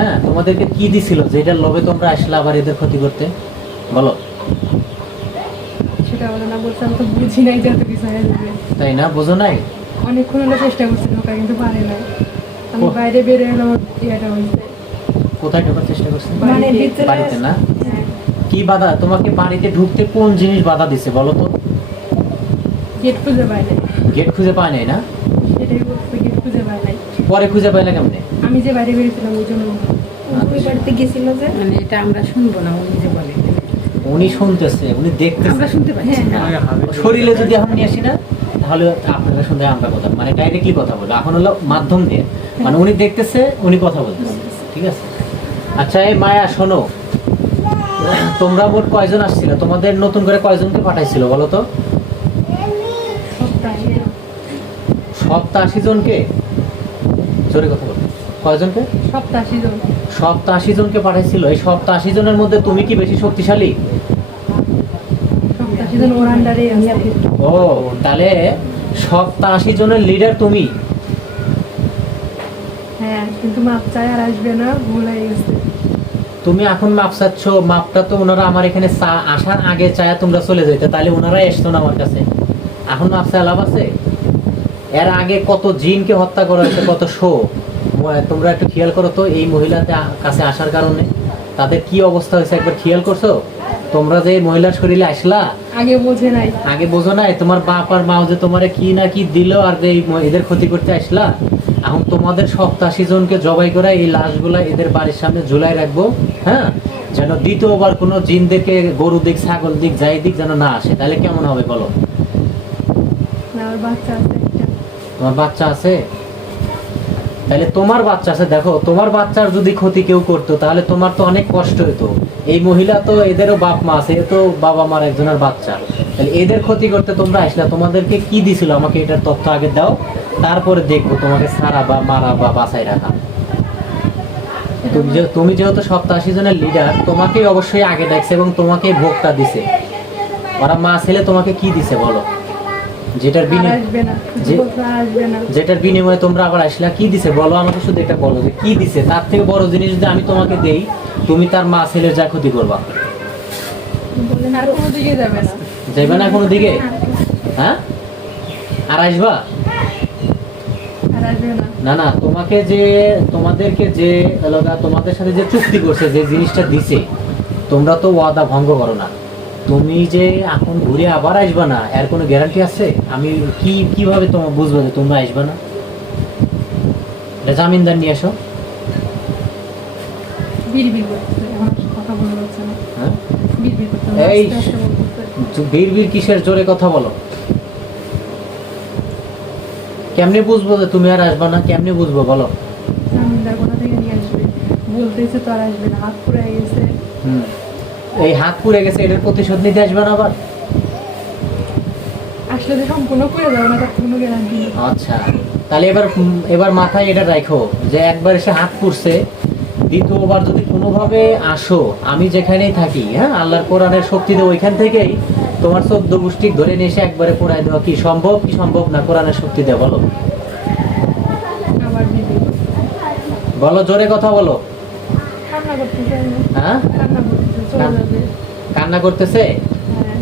হ্যাঁ, তোমাদেরকে কি দিছিল যেটার লোভে তোমরা আসলে আবার এদের ক্ষতি করতে? বলো। সেটা বলে না, বলছে আমি তো বুঝি নাই যে এত কিছু হয়ে যাবে। তাই না? বুঝো নাই? অনেকক্ষণ হলো চেষ্টা করছি ঢোকা, কিন্তু পারে না। আমি ও। বাইরে বের হয়ে আমার ইয়েটা হয়েছে। কোথায় ঢোকার চেষ্টা করছে? মানে ভিতরে। বাড়িতে না? হ্যাঁ, কি বাধা? তোমাকে বাড়িতে ঢুকতে কোন জিনিস বাধা দিছে বলো তো? গেট খুঁজে পাই নাই। গেট খুঁজে পায় নাই না? সেটাই বলছে, গেট খুঁজে পাই নাই। পরে খুঁজে পাইলে কেমনে? আমি যে বাইরে বেরিয়েছিলাম ওই জন্য। ওই বাড়িতে গেছিল যে। মানে এটা আমরা শুনবো না, উনি যে বলে উনি শুনতেছে, উনি দেখতেছে। আমরা শুনতে পাচ্ছি হ্যাঁ, না। শরীরে যদি এখন নিয়ে আসি না, তাহলে আপনারা শুনতে আমরা কথা মানে ডাইরেক্টলি কথা বলবো। এখন হলো মাধ্যম দিয়ে, মানে উনি দেখতেছে, উনি কথা বলতেছে। ঠিক আছে? আচ্ছা, এই মায়া শোনো, তোমরা মোট কয়জন আসছিল? তোমাদের নতুন করে কয়জনকে পাঠাইছিল বলো তো? 87 জনকে। জোরে কথা বলো। কয়জনকে? 87 জন। 87 জনকে পাঠাইছিল। এই 87 জনের মধ্যে তুমি কি বেশি শক্তিশালী? 87 জন ওর আন্ডারে আছে। ও, তাহলে 87 জনের লিডার তুমি। হ্যাঁ, কিন্তু মাপ চাই আর আসবে না, ভুল হয়ে গেছে। তুমি এখন মাপ চাচ্ছ, মাপটা তো ওনারা আমার এখানে আসার আগে চায় তোমরা চলে যেতে, তাহলে ওনারাই আসতো না আমার কাছে। এখন মাপ চায় লাভ আছে? এর আগে কত জিনকে হত্যা করা হয়েছে, কত শো। তোমরা একটু খেয়াল করো তো, এই মহিলাতে কাছে আসার কারণে তাদের কি অবস্থা হয়েছে একবার খেয়াল করছো? তোমরা যে মহিলার শরীরে আসলা, আগে বোঝে নাই। আগে বোঝো নাই? তোমার বাপ আর মাও যে তোমার কি না কি দিল, আর যে এদের ক্ষতি করতে আসলা। এখন তোমাদের 87 জনকে জবাই করে এই লাশগুলা এদের বাড়ির সামনে ঝুলাই রাখবো। হ্যাঁ, যেন দ্বিতীয়বার কোনো জিন দেখে, গরু দিক, ছাগল দিক, যাই দিক যেন না আসে। তাহলে কেমন হবে বলো? না, ওর বাচ্চা আছে একটা। তোমার বাচ্চা আছে? তাহলে তোমার বাচ্চা আছে, দেখো তোমার বাচ্চার যদি ক্ষতি কেউ করতো তাহলে তোমার তো অনেক কষ্ট হতো। এই মহিলা তো এদেরও বাপ মা আছে, এ তো বাবা মার একজনের বাচ্চা। তাহলে এদের ক্ষতি করতে তোমরা আসলে, তোমাদেরকে কি দিছিল আমাকে এটার তথ্য আগে দাও, তারপরে দেখবো তোমাকে সারা বা মারা বা বাঁচাই রাখা। তুমি যেহেতু 87 জনের লিডার, তোমাকেই অবশ্যই আগে ডাকছে এবং তোমাকেই ভোগটা দিছে। ওরা মা ছেলে তোমাকে কি দিছে বলো? যেটার আসবে না, আসবে না। যেটার বিনিময়ে তোমরা আবার আসলা, কি দিছে বলো আমাকে? শুধু এটা বলো যে কি দিছে। তার থেকে বড় জিনিস যদি আমি তোমাকে দেই, তুমি তার মা ছেলের যা ক্ষতি করবা। বলেন আর কোনো দিকে যাবে না। যাইবা না কোনো দিকে? হ্যাঁ, আর আসবা আর আসবে না। না? না, তোমাকে যে, তোমাদেরকে যে এলাকা তোমাদের সাথে যে চুক্তি করছে, যে জিনিসটা দিছে, তোমরা তো ওয়াদা ভঙ্গ করো না। তুমি যে এখন ঘুরে আবার আসবা না, এর কোনো গ্যারান্টি আছে? আমি কিভাবে তোমার বুঝবো যে তোমরা আসবা না? এটা জামিনদার নিয়ে আসো। বিড়বিড় করতেছে, এখন কথা বলা যাচ্ছে না। হ্যাঁ, বিড়বিড় করতেছে, এই আস্তে আস্তে বলতেছে। বীর কিসের? জোরে কথা বলো। কেমনে বুঝবো যে তুমি আর আসবা না? কেমনে বুঝবো বলো? জামিনদার কোথা থেকে নিয়ে আসবে? বলতেছে তো আর আসবে না, হাত পুড়ে গেছে। এই হাত পুড়ে গেছে, এটার প্রতিশোধ নিতে আসবে না আবার? আসলে যে সম্পূর্ণ করে যাবে না, তার কোনো গ্যারান্টি নেই। আচ্ছা, তাহলে এবার মাথায় এটা রাখো যে একবার এসে হাত পুড়ছে, দ্বিতীয়বার যদি কোনোভাবে আসো, আমি যেখানেই থাকি, হ্যাঁ, আল্লাহর কোরআনের শক্তিতে ওইখান থেকেই তোমার 14 গোষ্ঠী ধরে নিয়ে এসে একবারে পোড়ায় দেওয়া কি সম্ভব কি সম্ভব না কোরআনের শক্তিতে? বলো আবার বিড়বিড় বলো, জোরে কথা বলো। কান্না করতেছে, হ্যাঁ, কান্না করতেছে, চলে যাবে। কান্না করতেছে? হ্যাঁ,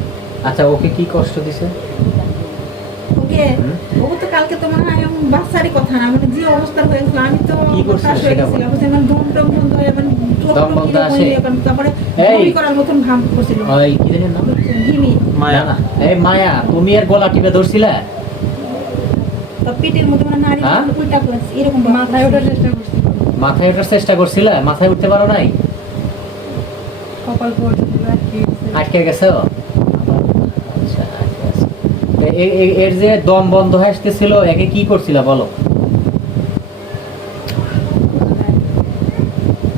আচ্ছা, ওকে কি কষ্ট দিছে? ওকে, ও তো কালকে তো মনে হয় এমন বাচ্চারই কথা না, মানে যে অবস্থা হয়েছিল, আমি তো কি করছিল হতাশ হয়ে সেটা বলো। গেছিলাম। মানে দম টম বন্ধ হয়ে, মানে চোখ দম টোক বন্ধ এরকম আসে? হয়ে, তারপরে এই। বমি করার মতন ভাব করছিল। ওই কি জানেন নাম? ঘিমি। না, না, এই মায়া, তুমি এর গলা টিপে ধরছিলা? তো পেটের মধ্যে মানে নারী হ্যাঁ? উল্টা করছে এরকম ভাব মাথায় ওঠার করছিল। চেষ্টা করছি, মাথায় ওঠার চেষ্টা করছিলা? মাথায় উঠতে পারো নাই? কপাল পড়ছিল আর কি। আটকে গেছে? আচ্ছা, আটকে আছে। এর যে দম বন্ধ হয়ে আসতেছিল, একে কি করছিলা বলো?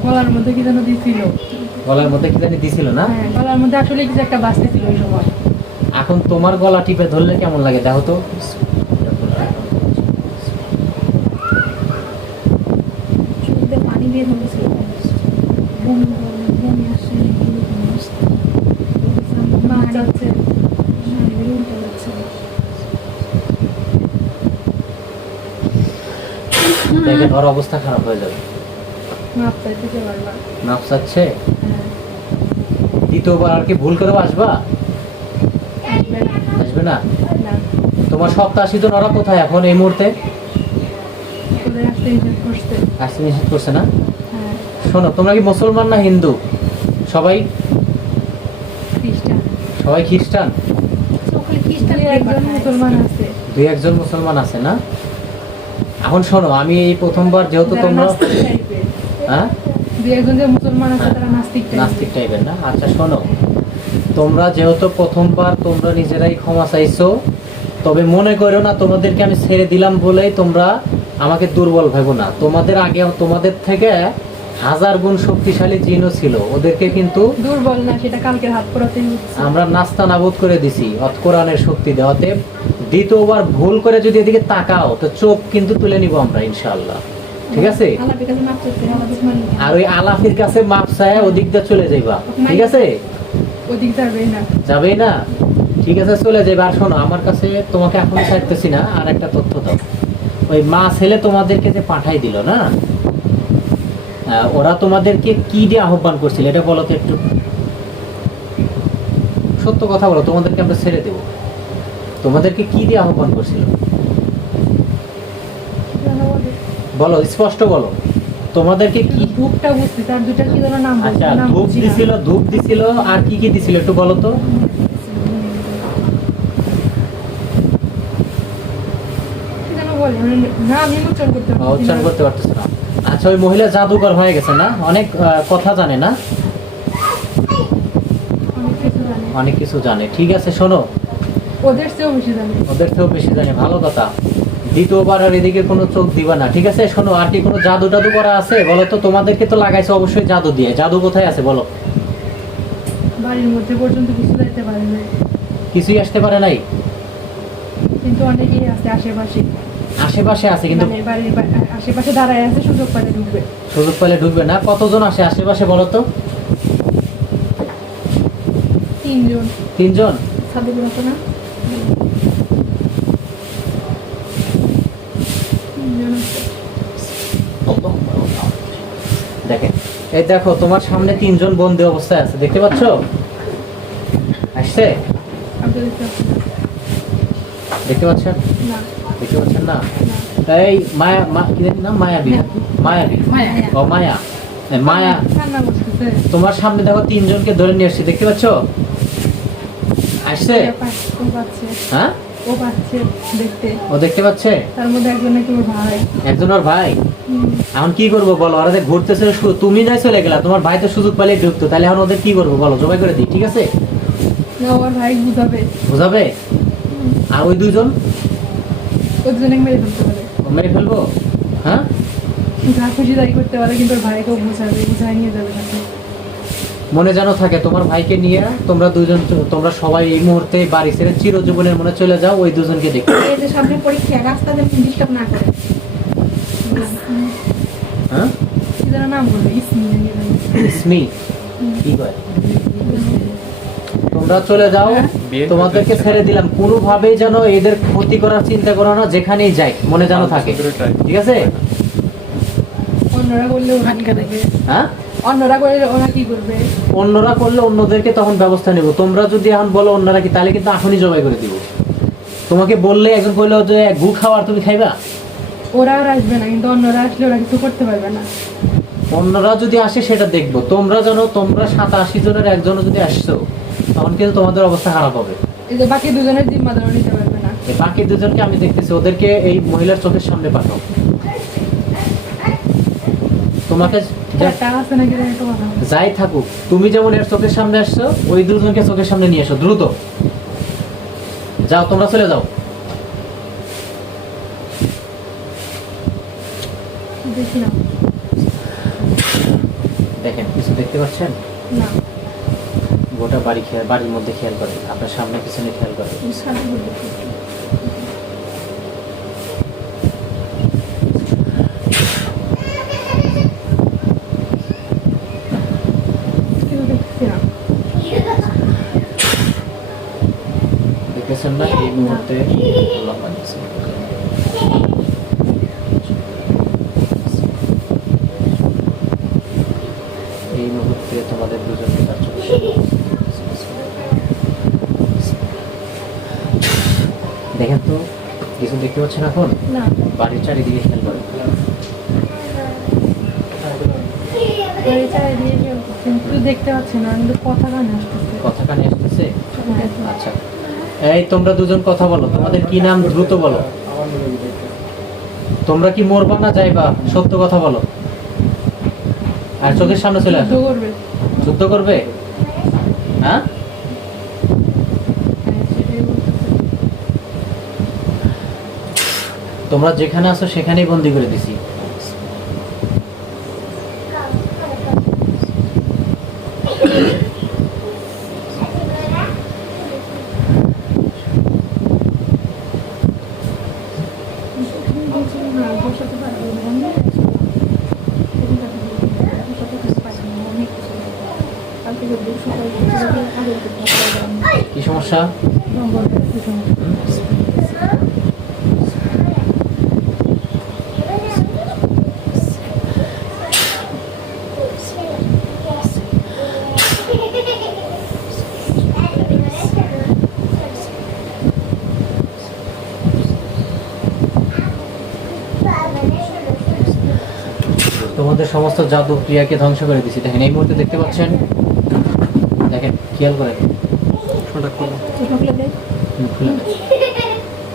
গলার মধ্যে কি যেন দিছিল। গলার মধ্যে কি জানি দিছিল না? হ্যাঁ, গলার মধ্যে আসলে কিছু একটা বাজতেছিল ওই সময়। এখন তোমার গলা টিপে ধরলে কেমন লাগে দেখো তো? চোখ দিয়ে পানি বের হয়েছিল। বমি করে, বমি আসে, এরকম অবস্থা। মা যাচ্ছে। নারী বের উল্টা যাচ্ছে। দেখে ওর অবস্থা খারাপ হয়ে যাবে। মাপ চাইতে পারবা। মাপ চাচ্ছে? হ্যাঁ, দ্বিতীয়বার আর কি ভুল করে আসবা? আসবে না। আসবে না? না, তোমার 87 জন ওরা কোথায় এখন এই মুহূর্তে? ওদের আসতে নিষেধ করছে। আসতে নিষেধ করছে না? হ্যাঁ, শোনো, তোমরা কি মুসলমান না হিন্দু? সবাই খ্রিস্টান। সবাই খ্রিস্টান? ওখানে খ্রিস্টান একজন মুসলমান আছে। দুই একজন মুসলমান আছে না? এখন শোনো, আমি এই প্রথমবার যেহেতু যারা তোমরা নাস্তিক টাইপের। হ্যাঁ দুই একজন যে মুসলমান আছে তারা নাস্তিক নাস্তিক টাইপের। টাইপের না? আচ্ছা শোনো, তোমরা যেহেতু প্রথমবার তোমরা নিজেরাই ক্ষমা চাইছো, তবে মনে করো না তোমাদেরকে আমি ছেড়ে দিলাম বলেই তোমরা আমাকে দুর্বল ভেবো না। তোমাদের আগে তোমাদের থেকে 1000 গুণ শক্তিশালী জিনও ছিল, ওদেরকে কিন্তু দুর্বল না, সেটা কালকে হাত পড়াতেই হচ্ছে। আমরা নাস্তা নাবুদ করে দিছি কোরআনের শক্তি দিয়ে। অতএব দ্বিতীয়বার ভুল করে যদি এদিকে তাকাও তো চোখ কিন্তু তুলে নিব আমরা ইনশাআল্লাহ, ঠিক আছে? আল্লাহর কাছে মাপ চাইতে আল্লাহ মানি না। আর ওই আলাফির কাছে মাপ চায় ওদিক দিয়ে চলে যাইবা, ঠিক আছে? ওদিক যাবেই না। যাবেই না? ঠিক আছে, চলে যাবে। আর শোনো, আমার কাছে তোমাকে এখন চাইতেছি না, আর একটা তথ্য দাও। ওই মা ছেলে তোমাদেরকে যে পাঠাই দিল না, ওরা তোমাদেরকে কি দিয়ে আহ্বান করছিল এটা বলো তো একটু। সত্য কথা বলো, তোমাদেরকে আমরা ছেড়ে দেব। তোমাদেরকে কি দিয়ে আহ্বান করছিল বলো, স্পষ্ট বলো। তোমাদেরকে কি? ধূপটা বুঝছি, তার দুটার কি যেন নাম বলছে, আচ্ছা, নাম ধূপ বুঝছি না। দিছিল, ধূপ দিছিল, আর কি কি দিছিল একটু বলো তো। কি যেন বলে, মানে না আমি উচ্চারণ করতে পারছি না। উচ্চারণ করতে পারতেছ না? আচ্ছা, ওই মহিলা জাদুকর হয়ে গেছে না? অনেক কথা জানে না? অনেক কিছু জানে। অনেক কিছু জানে, ঠিক আছে। শোনো, ওদের চেয়েও বেশি জানে। ওদের থেকেও বেশি জানে, ভালো কথা। দ্বিতীয়বার আর এদিকে কোনো চোখ দিবা না, ঠিক আছে? শোনো, আর কি কোনো জাদু টাদু করা আছে বলো তো? তোমাদেরকে তো লাগাইছে অবশ্যই জাদু দিয়ে, জাদু কোথায় আছে বলো? বাড়ির মধ্যে পর্যন্ত কিছু যাইতে পারে না, কিছুই আসতে পারে নাই? কিন্তু অনেকেই আছে আশেপাশে। আশেপাশে আছে কিন্তু মানে বাড়ির আশেপাশে দাঁড়ায় আছে, সুযোগ পালে ঢুকবে। সুযোগ পেলে ঢুকবে না? কতজন আসে আশেপাশে বলো তো? 3 জন। 3 জন? সাধু বলতো না 3 জন আছে। দেখেন, এই দেখো, তোমার সামনে 3 জন বন্দি অবস্থায় আছে, দেখতে পাচ্ছ? আসছে? আমি তো দেখতে পাচ্ছি না। দেখতে পাচ্ছেন? না, দেখতে পাচ্ছেন না? না। এই মায়া, কি জানি নাম? মায়াবী? মায়াবী? মায়া। ও মায়া, এই মায়া। কান্না করতেছে। তোমার সামনে দেখো 3 জনকে ধরে নিয়ে আসছে, দেখতে পাচ্ছ? আসছে? ও পাচ্ছে, হ্যাঁ, ও পাচ্ছে দেখতে। ও দেখতে পাচ্ছে? তার মধ্যে একজন নাকি ওর ভাই। একজন ওর ভাই। হুম, এখন কি করবো বলো? ওরা যে ঘুরতেছে, তুমি নাই চলে গেলা, তোমার ভাই তো সুযোগ পাইলে ঢুকতো, তাহলে এখন ওদের কি করবো বলো? জবাই করে দিই, ঠিক আছে? না, ওর ভাই বুঝাবে। বুঝাবে? আর ওই 2 জন ও দুজনে মেরে ফেলতে পারে। ও মেরে ফেলবো? হ্যাঁ, যা খুশি তাই করতে পারে, কিন্তু ওর ভাইকেও বুঝাবে, বুঝাই নিয়ে যাবে তাকে। মনে যেন থাকে তোমার ভাইকে নিয়ে তোমরা 2 জন, তোমরা সবাই এই মুহূর্তে বাড়ি ছেড়ে চিরজীবনের মনে চলে যাও ওই 2 জনকে দেখতে। এই যে সামনে পরীক্ষা, রাস্তা যেন ডিস্টার্ব না করে। হ্যাঁ, কি যেন নাম বলবে, ইসমি নাকি জানি। ইসমি কি কয়? তোমরা চলে যাও, তোমাদেরকে ছেড়ে দিলাম। কোনোভাবেই যেন এদের ক্ষতি করার চিন্তা করো না, যেখানেই যাই মনে যেন থাকে, ঠিক আছে? অন্যরা করলে ওরা কি করবে? হ্যাঁ, অন্যরা করলে ওরা কি করবে? অন্যরা করলে অন্যদেরকে তখন ব্যবস্থা নেব। তোমরা যদি এখন বলো অন্যরা কি, তাহলে কিন্তু এখনই জবাই করে দিব। তোমাকে বললে, একজন বললো যে গু খাওয়ার, তুমি খাইবা? ওরা আর আসবে না, কিন্তু অন্যরা আসলে ওরা কিছু করতে পারবে না। অন্যরা যদি আসে সেটা দেখবো। তোমরা জানো, তোমরা 87 জনের একজনও যদি আসছো, তখন কিন্তু তোমাদের অবস্থা খারাপ হবে। এই যে বাকি দুজনের জিম্মাদারও নিতে পারবে না। এই বাকি 2 জনকে আমি দেখতেছি, ওদেরকে এই মহিলার চোখের সামনে পাঠাও। তোমাকে একটা আছে নাকি জানি তো কথা। যাই থাকুক, তুমি যেমন এর চোখের সামনে আসছো, ওই 2 জনকে চোখের সামনে নিয়ে এসো দ্রুত। যাও, তোমরা চলে যাও। দেখি না। দেখেন, কিছু দেখতে পাচ্ছেন? না, গোটা বাড়ির মধ্যে খেয়াল করেন, আপনার সামনে পিছনে খেয়াল করেন। সাধু বলতো। কিছু দেখছি না। দেখতেছেন না এই মুহূর্তে? আল্লাহ বাঁচিয়েছে। দিয়ে তোমাদের দুজনকে তার চোখের সামনে। দেখেন তো কিছু দেখতে পাচ্ছেন এখন? না বাড়ির চারিদিকে খেয়াল করেন। বাড়ি চারিদিকে কেউ কিন্তু দেখতে পাচ্ছি না, কিন্তু কথা কানে আসতেছে। কথা কানে আসতেছে? হ্যাঁ। আচ্ছা, এই তোমরা দুজন কথা বলো, তোমাদের কি নাম দ্রুত বলো। তোমরা কি মরবা না যাইবা? সত্য কথা বলো। আর চোখের সামনে চলে যুদ্ধ আসো। করবে। যুদ্ধ করবে? হ্যাঁ, হ্যাঁ, সেটাই বলতেছে। তোমরা যেখানে আছো সেখানেই বন্দি করে দিছি। না, বসাতে পারবো না। বসাতে পারবো না, অনেক কিছু। কালকে যদি সকালে আগে করতে পারবো। কি সমস্যা? নম্বর কিছু না। তোমাদের সমস্ত জাদু ক্রিয়াকে ধ্বংস করে দিছি। দেখেন এই মুহূর্তে দেখতে পাচ্ছেন, দেখেন খেয়াল করেন। চোখগুলো দেখ। খুলে দেন।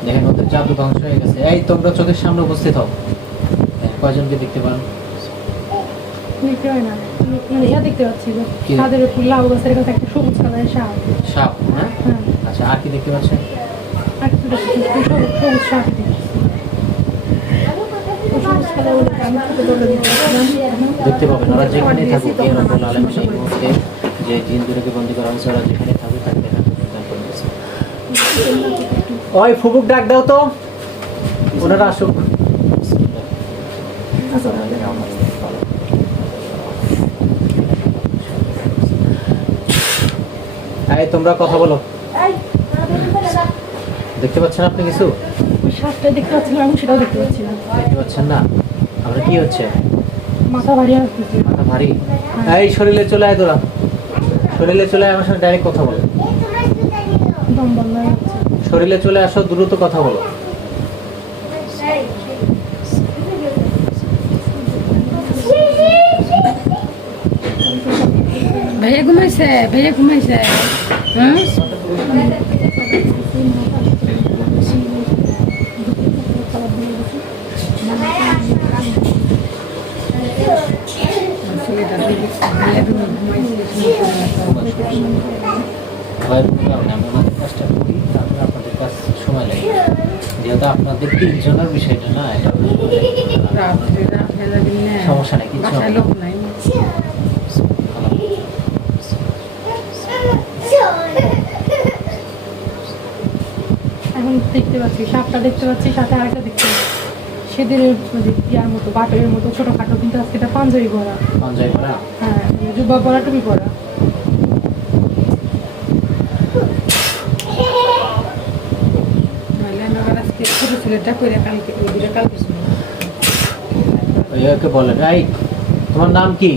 দেখেন ওদের জাদু ধ্বংস হয়ে গেছে। এই তোমরা চোখের সামনে উপস্থিত হও। দেখেন, কয়জনকে দেখতে পান? দেখতে হয় না, মানে ইয়া দেখতে পাচ্ছি যে কি? ছাদের উপর লাউ গাছের কাছে একটা সবুজ কালারের সাপ। সাপ? হ্যাঁ, হ্যাঁ, আচ্ছা, আর কি দেখতে পাচ্ছেন? আর কিছু সবুজ সাপ সবুজ কালার। আমি ছোট দৌড়ে দিতে দেখতে পাবেন ওরা যেখানে থাকুক, এই রব্বুল আলামিন সেই মুহূর্তে যে জিন দুটোকে বন্দী করা হয়েছে, ওরা যেখানে থাকুক তাকে দেখার সুযোগ দান করে দিয়েছে। ওই ফুবুক ডাক দাও তো, ওনারা আসুক। এই তোমরা কথা বলো। দেখতে পাচ্ছেন আপনি কিছু? ওই সাপটা দেখতে পাচ্ছিলাম, আমি সেটাও দেখতে পাচ্ছি না। দেখতে পাচ্ছেন না? আপনার কি হচ্ছে? মাথা ভারী আসতেছে। মাথা ভারী? এই শরীরে চলে আয় তোরা, শরীরে চলে আয়, আমার সাথে ডাইরেক্ট কথা বলো। দম বন্ধ হয়ে যাচ্ছে। শরীরে চলে আসো, দ্রুত কথা বলো। ভাইয়া ঘুমাইছে, ভাইয়া ঘুমাইছে। হ্যাঁ ভাইয়া ঘুমাইছে। ভয় পেতে হবে না, আমি আমাদের কাজটা করি, তারপরে আপনাদের কাজ সময় লাগে। যেহেতু আপনাদের তিনজনের বিষয়টা না, এটা সমস্যা নেই, কিছু হবে বাসায় না। লোক নাই। এখন দেখতে পাচ্ছি সাপটা দেখতে পাচ্ছি, সাথে আরেকটা দেখতে পাচ্ছি সেদিনের ইয়ার মতো বাটরের মতো ছোটখাটো, কিন্তু আজকে এটা পাঞ্জাবি পরা। পাঞ্জাবি পরা? হ্যাঁ, জুব্বা পরা, টুপি পরা। নইলে আমি আবার আজকে ছোট ছেলেটা করে কালকে ওই দিকে কালকে শুনি। ওকে বলেন, এই তোমার নাম কি?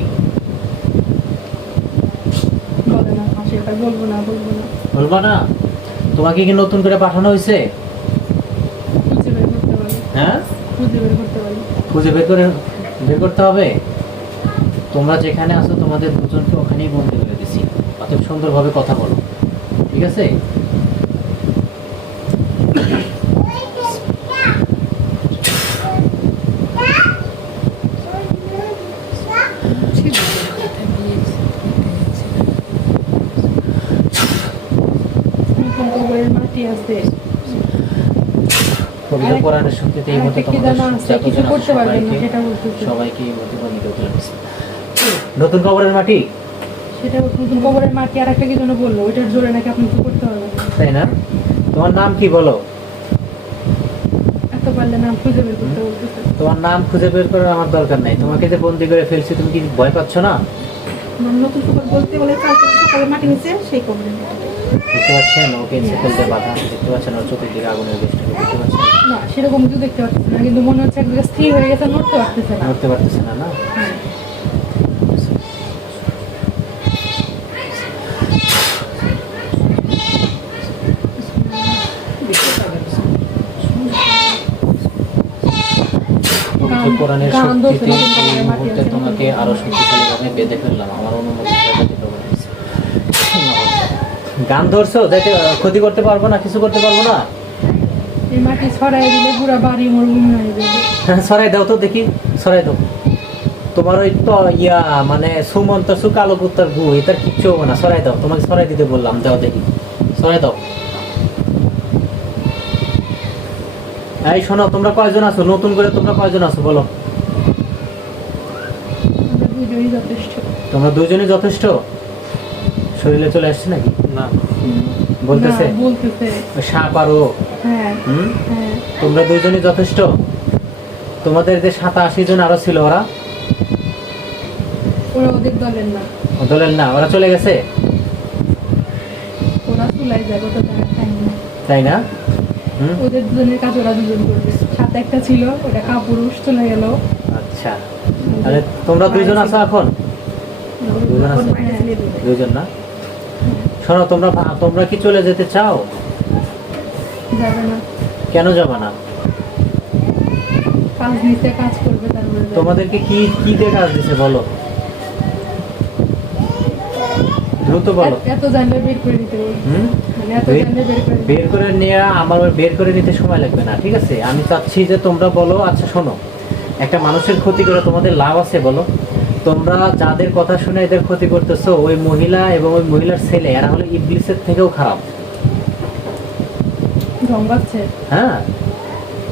বলে না, আশীর্বাদ বলবো না, বলবো না। বলবা না? তোমাকে কি নতুন করে পাঠানো হয়েছে? খুঁজে বের করতে বলে। হ্যাঁ, খুঁজে বের করতে বলে। খুঁজে বের করতে হবে। তোমরা যেখানে আছো তোমাদের দুজনকে ওখানেই বন্দি করে দিছি, অতএব সুন্দরভাবে কথা বলো, ঠিক আছে? নতুন কবরের মাটি আছে। পবিত্র কোরআনের শক্তিতে এই মধ্যে আরেকটা কি তোমাদের জানা আছে, যতজন কিছু আছে করতে পারবেন না, সবাইকে সেটা বলতেছে। সবাইকে এই মধ্যে বন্দি করে দিয়েছে। নতুন কবরের মাটি, সেটা নতুন কবরের মাটি। আর একটা কি যেন বললো, ওইটার জোরে নাকি আপনি কিছু করতে পারবেন না। তাই না? তোমার নাম কি বলো? এত পারলে নাম খুঁজে বের করতে বলতেছে। তোমার নাম খুঁজে বের করার আমার দরকার নাই, তোমাকে যে বন্দি করে ফেলছি তুমি কি ভয় পাচ্ছ না? নতুন কবর বলতে বলে কালকে সকালে মাটি নিচে সেই কবরের মাটি। দেখতে পাচ্ছেন ওকে সেকেল দিয়ে বাঁধা, দেখতে পাচ্ছেন ওর চতুর্দিকে আগুনের বেষ্টনী, দেখতে পাচ্ছেন? না, সেরকম কিছু দেখতে পাচ্ছি না, কিন্তু মনে হচ্ছে একদিকে স্থির হয়ে গেছে, নড়তে পারতেছে না। নড়তে পারতেছে না? না, হ্যাঁ। পবিত্র কোরআনের গান ধরছে, শক্তিতে নতুন করে এই মাটি মুহূর্তে আছে, তোমাকে নতুন আরো করে। শক্তিশালীভাবে বেঁধে ফেললাম আমার অনুমতি ছাড়া যেতে পারবে না। গান ধরছো যাতে ক্ষতি করতে পারবো না, কিছু করতে পারবো না। এই মাটি ছড়াই দিলে পুরো বাড়ি মরুভূমি হয়ে যাবে। হ্যাঁ, সরাই দাও তো দেখি, সরাই দাও। তোমার ওই তো ইয়া মানে সুমন্ত সুকালো কুত্তার গু এটার কিচ্ছু হবে না, সরাই দাও। তোমাকে সরাই দিতে বললাম, দাও দেখি, সরাই দাও। এই শোনো, তোমরা কয়জন আছো? নতুন করে তোমরা কয়জন আছো বলো? আমরা দুজনই যথেষ্ট। তোমরা দুজনই যথেষ্ট? শরীরে চলে আসছে নাকি? না বলতেছে না, বলতেছে ওই সাপ আর ও। হ্যাঁ হুম? হ্যাঁ। তোমরা দুজনই যথেষ্ট? তোমাদের যে 87 জন আরো ছিল, ওরা ওরা ওদের দলের না, দলের না, ওরা চলে গেছে, ওরা চুলাই যায়, ওটা দেখার টাইম না। তাই না? হুম, ওদের দুজনের কাজ ওরা দুজন করবে। সাথে একটা ছিল, ওটা কাপুরুষ চলে গেল। আচ্ছা। তাহলে তোমরা দুইজন আছো এখন? দুজন আছে? দুইজন না? শোনো, তোমরা কি চলে যেতে চাও? যাবে না, কেন যাবে না? কাজ নিতে কাজ করবে, তারপরে যাবে। তোমাদেরকে কি কি দিয়ে কাজ দিছে বলো, দ্রুত বলো। এত জানলে বের করে দিতে বলবে। হুম? মানে এত জানলে বের করে দিতে। বের করে নেওয়া আমার বের করে নিতে সময় লাগবে না, ঠিক আছে? আমি চাচ্ছি যে তোমরা বলো। আচ্ছা শোনো, একটা মানুষের ক্ষতি করে তোমাদের লাভ আছে বলো? তোমরা যাদের কথা শুনে এদের ক্ষতি করতেছো, ওই মহিলা এবং ওই মহিলার ছেলে, এরা হলো ইবলিসের থেকেও খারাপ। জঙ্গাচ্ছে। হ্যাঁ,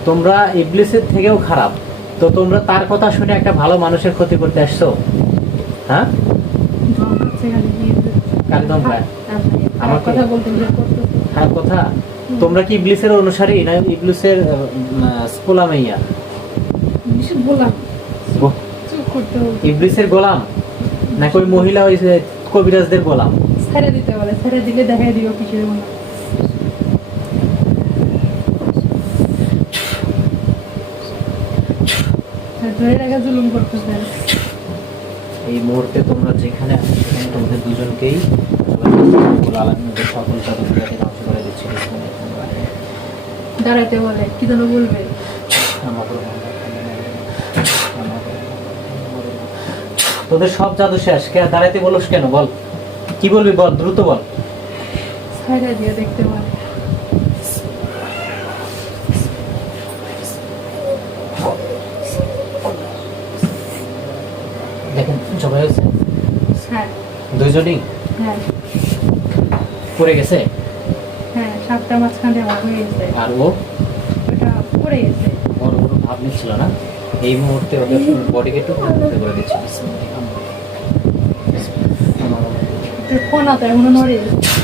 তোমরা ইবলিসের থেকেও খারাপ। তো তোমরা তার কথা শুনে একটা ভালো মানুষের ক্ষতি করতে আসছো? হ্যাঁ, জঙ্গাচ্ছে খালি দিয়ে একদম প্রায় আমার কথা বলতে গিয়ে করতেছে। খারাপ কথা। তোমরা কি ইবলিসের অনুসারী না ইবলিসের স্পোলামাইয়া? বিশেষ বললাম চুপ করতে বলতে। ইবলিসের গোলাম নাকি ওই মহিলা ওই যে কবিরাজদের গোলাম? ছেড়ে দিতে বলে, ছেড়ে দিলে দেখাই দিও কিসের মনে। ধরে রাখা জুলুম করতেছে। এই মুহূর্তে তোমরা যেখানে আছো সেখানে তোমাদের দুজনকেই আলামিনের সকল জাদুগুলোকে ধ্বংস করে দিচ্ছি। দাঁড়াতে বলে, কি যেন বলবে। তোদের সব জাদু শেষ, দাঁড়াইতে বলস কেন বল? কি বলবি বল, দ্রুত বল। ছেড়ে দিয়ে দেখতে বলে। দেখেন সবাই হয়েছে, হ্যাঁ দুইজনই হ্যাঁ পড়ে গেছে। হ্যাঁ, সাপটা মাঝখানে আমার হয়ে গেছে, আর ও ওটা পড়ে গেছে। বড় বড় ভাব নিচ্ছিল না, এই মুহূর্তে ওদের বডিকে টুকরো করে দিচ্ছে। ফোনাতে এখনো নড়ে।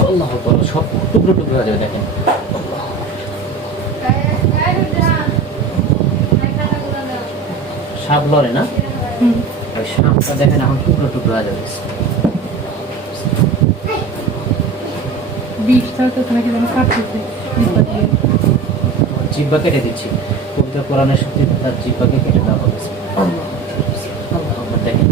আল্লাহ আকবার, সব টুকরো টুকরো হয়ে যাবে। দেখেন সাপ লড়ে না, হুম, ওই সাপটা দেখেন এখন টুকরো টুকরো হয়ে যাবে। বিষ ছাড়তেছে নাকি যেন কাটতেছে জিহ্বা দিয়ে। জিহ্বা কেটে দিচ্ছি, পবিত্র কোরআনের সাথে তার জিহ্বাকে কেটে দেওয়া হবে। দেখেন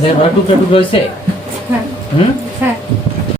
দেখেন ওরা টুকরো টুকরো হয়েছে। হ্যাঁ হুম, হ্যাঁ